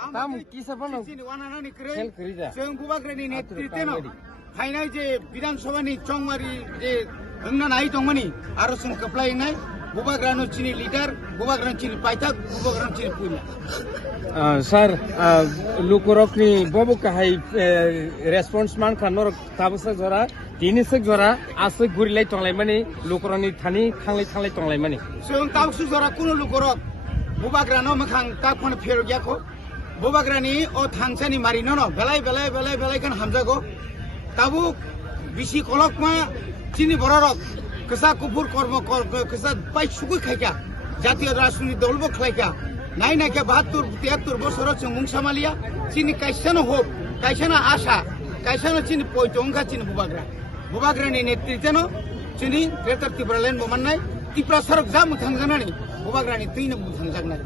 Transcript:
Tam kisah pun sel kerja. Seorang bubagrani netriteno. Fainai je Bidan Sabha ni Chongmari je hengna nahi Chongmani. Arosun keplai nai. Bubagrano cini leader, bubagrano cini paitak, bubagrano cini punya. Sir, lukurok ni bobo kahai response man kanor tabusak zora, tinisek zora, asik gurilai tonglai mani, lukuroni thani thanglai tonglai mani. Seorang tabusu zora kuno lukurok. Bubagrano makhang takpon phero gyako. Bubagrani o thangsani marino no, belai kan hamjago. Tabu bisi kolok ma cini bororok. Kesa kupur kormo kesa pai suku khaika. Jatiyo rashtroni dolbo khaika. Nai ke 72-73 বছর মুংসামালিয়া চিনি কাইসানো হোক কাইসানা আশা কাইসানো চিনি পয়টংকা চিনি বুবাগ্রানি নেতৃত্বেনো চিনি greater ত্রিপুরালেন বমান্নাই Tripura সড়ক যা মুথাংজানানি বুবাগ্রানি তুইনো মুথাংজাগনাই